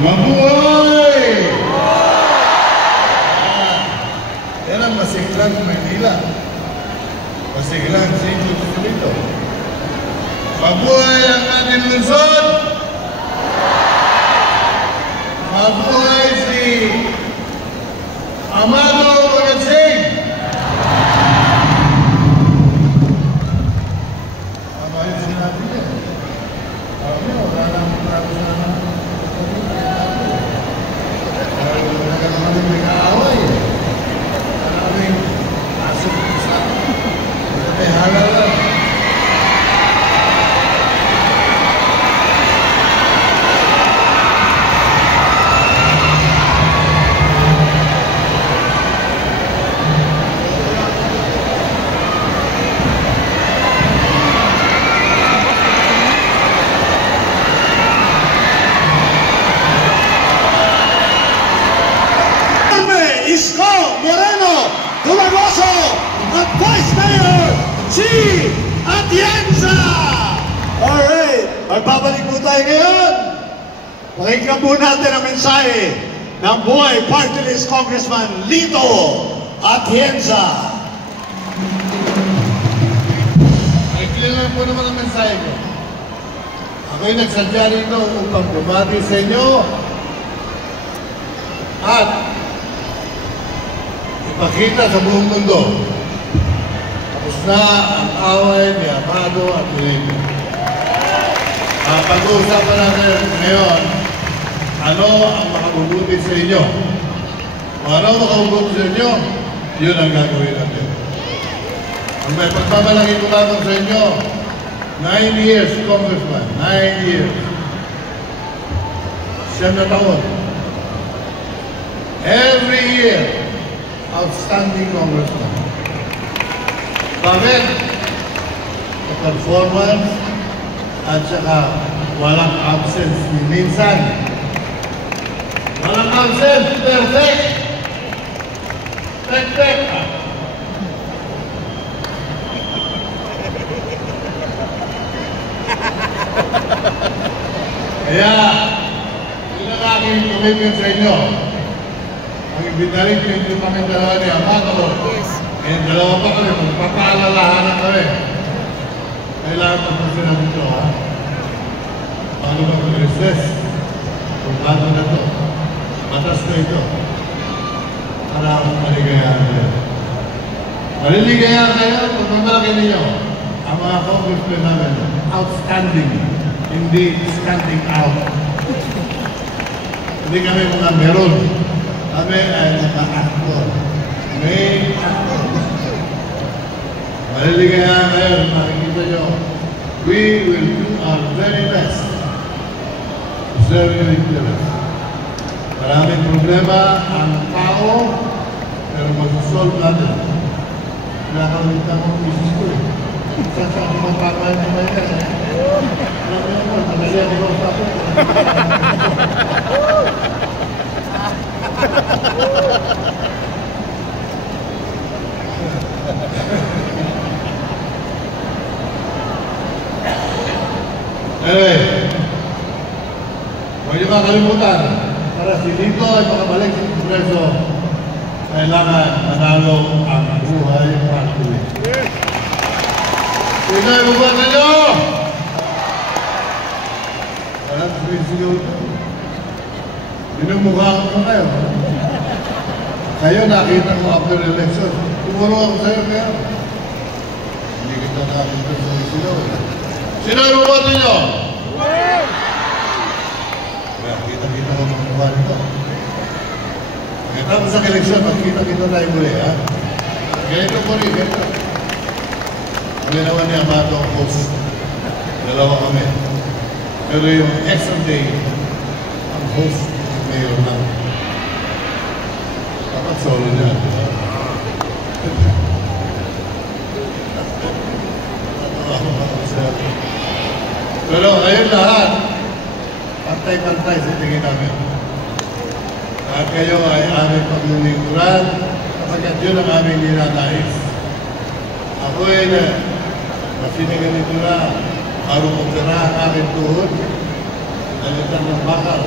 Mabuhay! Yan ang masiglang Maynila. Masiglang St. Josephito. Mabuhay ang ating lungsod! Mabuhay si Amado Magatsing! Tama yung sinabi niya. Wala lang natin na may kaaway. Maraming asok sa may halala. Isko Moreno Dumagoso at Vice Mayor si Atienza. Alright, magbabalik po tayo ngayon. Pakinggan po natin ang mensahe ng Buhay Party List Congressman Lito Atienza. Maikli lang po naman ang mensahe ko. Ako'y nagsadya rito upang bumati sa inyo at ipakita sa buong mundo. Tapos na ang away ni Amado at Lito. Pag-uusapan natin ngayon, ano ang makabubuti sa inyo. Kung ano ang makabubuti sa inyo, yun ang gagawin natin. Ang may pagmamalaki ko lamang sa inyo, 9 years, Congressman, 9 years. 9 na taon. Every year, outstanding congressman. Bakit? Sa performance at saka walang absence ni minsan. Walang absence, perfect. Perfect. Kaya, yun ang aking commitment sa inyo. Ang ibinarin ko yung kami dalawa ni Amado. Ngayon, dalawa pa kami. Magpapaalalahanan kami. Kailangan pa po natin ito, ha? Paano ba mag-recess? Kung paano na ito? Matas na ito. Para akong maligayahan kayo. Maliligayahan kayo kung mamalaki ninyo. Ang mga congressmen namin, outstanding. Hindi standing out. Hindi kami mga meron. Kami ay naka-actor. Main actor. Maliligayahan kayo, makikita nyo. We will do our very best to serve your interest. Maraming problema ang tao, pero mag-solve natin. Nakakalimutan ko ang business ko eh. Saan ako magpapakain ng mga yan eh. Alam mo naman, madali ako daw sa ako. Anyway, huwag niyo makalimutan, para si Lito ay makabalik sa Kongreso, kailangan manalo ang Buhay Party List. Sino ay bubuhat ninyo? Walang sigaw ito. Minumukha ko na kayo. Kayo nakita ko after election. Tumuro ako sa'yo kaya. Hindi kita nakita sa sigaw. Sino ay bubuhat ninyo? Kaya kita-kita ko mga bubuhat nito. Kaya tapos sa election, magkita-kita tayo muli, ha? Ganito po rin, ganito. Kami naman ni Amado ang host. Dalawa kami. Pero yung extra day, ang host, mayor lang. Dapat solo niya, di ba? Pero ngayon lahat, pantay-pantay sa tingin namin. At kayo ay aming paglilingkuran, kapagkat yun ang aming ninanais. Ako ay masiniganito na, marunong na ang aking tuhod, nalitan ng bakal.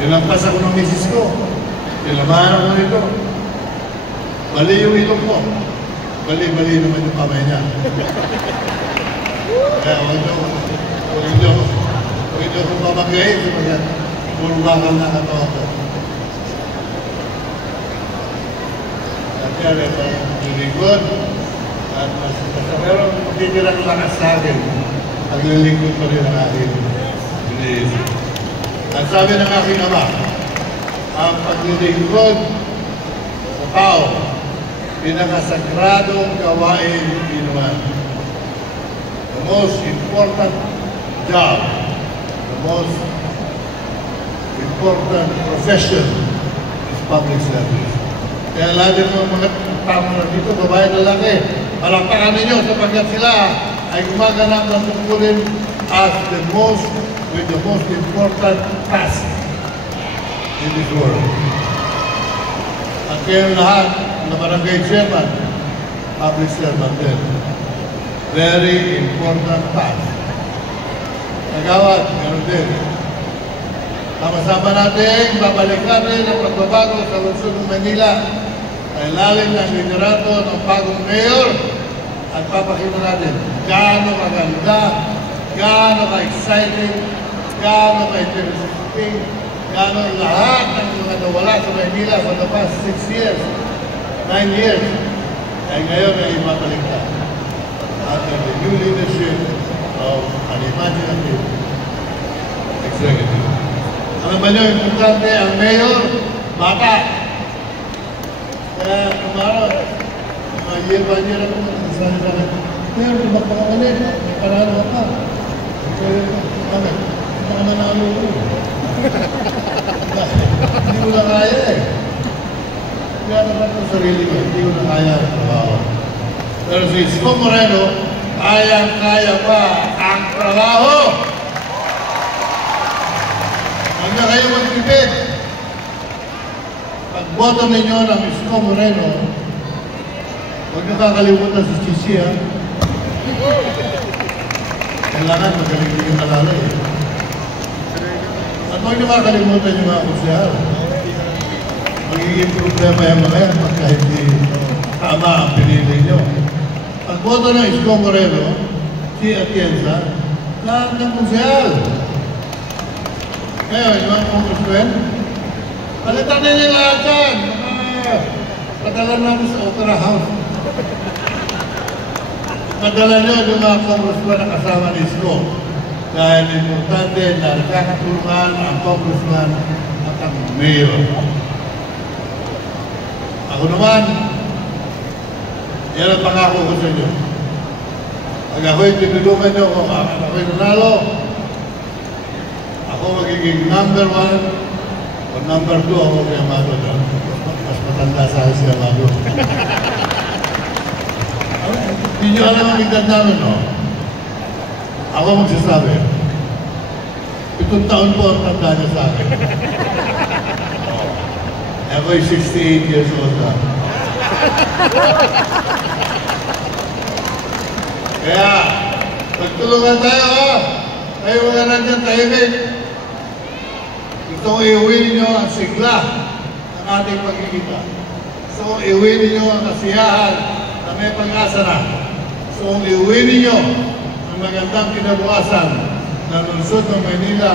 Nilampas ako ng misis ko. Nilamahan ako nito. Bali yung ilong ko. Bali naman yung kamay niya. Kaya huwag niyo kong mamagayin sapagkat puro bakal na katawa ko. At yan, ito, nilingkod. At pero titirang lakas sa akin. Naglilingkod pa rin ang aking iniisip. At sabi ng aking ama, ang paglilingkod sa tao, pinakasagradong gawain binuman. The most important job, the most important profession is public service. Kaya lahat ng mga tao na dito, babae na laki, palakpakan ninyo sapagkat sila ay gumaganap ng tungkulin as with the most important task in this world. At kayo lahat na barangay chairman, public servant din. Very important task. Nagawad, gano'n din. Sama-sama natin, babalikan rin ang pagbabago sa lungsod ng Manila ay lalim ng liderato ng bagong mayor at papakita natin gaano maganda, gaano ka-exciting, gaano ka-interesting, gaano lahat ng mga nawala sa Manila for the past 6 years, 9 years, ay ngayon ay mabalikan. Under the new leadership of an imaginative executive. Alam ba nyo, importante ang mayor, bata. Kaya kumara, mga year-by-year ako, nagsasabi sa akin, Mayor, tumakpa ka ulit, may paraan ka pa. Kaya, bakit? Baka manalo ko. Hindi ko na kaya eh. Kaya naman ang sarili ko, hindi ko na kaya ang trabaho. Pero si Isko Moreno, kayang-kaya pa ang trabaho. Huwag na kayo magpipid. Pag-boto ninyo ng Isko Moreno, huwag na kakalimutan si Chichi, ha? Kailangan magaling din yung alala, eh. At huwag na kakalimutan yung mga kusyahal. Magiging problema yung mga yan pagka hindi tama ang pinili nyo. Pag-boto ng Isko Moreno, si Atienza, lahat ng kusyahal. Ngayon, yung mga congressmen, palitan nila lahat yan. Padala namin sa Opera House. Padala nyo yung mga congressmen na kasama ni Isko. Dahil importante na nakakatulungan ang congressman at ang mayor. Ako naman, yan ang pangako ko sa inyo. Pag ako'y tinulungan nyo, kung ako'y nanalo, ako magiging number 1 o number 2 ako kay Amado dyan. Mas matanda sa akin si Amado. Hindi nyo alam ang edad namin, no? Ako magsasabi. 7 taon po ang tanda niya sa akin. Ako'y 68 years old na. Kaya, magtulungan tayo, ha? Kayo mga nandiyan tahimik. Gusto kong iuwi ninyo ang sigla ng ating pagkikita. Gusto kong iuwi ninyo ang kasiyahan na may pag-asa na. Gusto kong iuwi ninyo ang magandang kinabukasan ng lungsod ng Maynila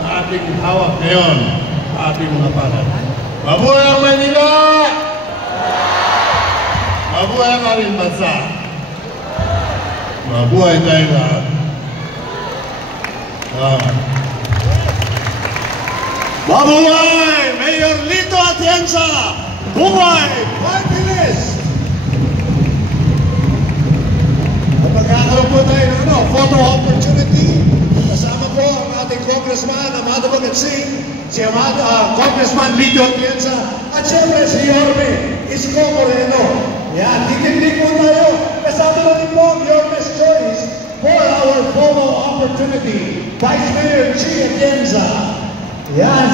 na ating hawak ngayon sa ating mga panay. Mabuhay ang Maynila! Mabuhay ang ating bansa! Mabuhay tayo lahat! Mabuhay! Mayor Lito Atienza! Buhay! Party list! Magkakaroon po tayo ng photo opportunity. Kasama po ang ating Congressman Amado Bagatsing, si Congressman Lito Atienza, at siyempre si Yorme Isko Moreno. Yan, titindig po tayo. Kasama natin po ang Yorme's Choice for our photo opportunity. Vice Mayor Chi Atienza. Yan,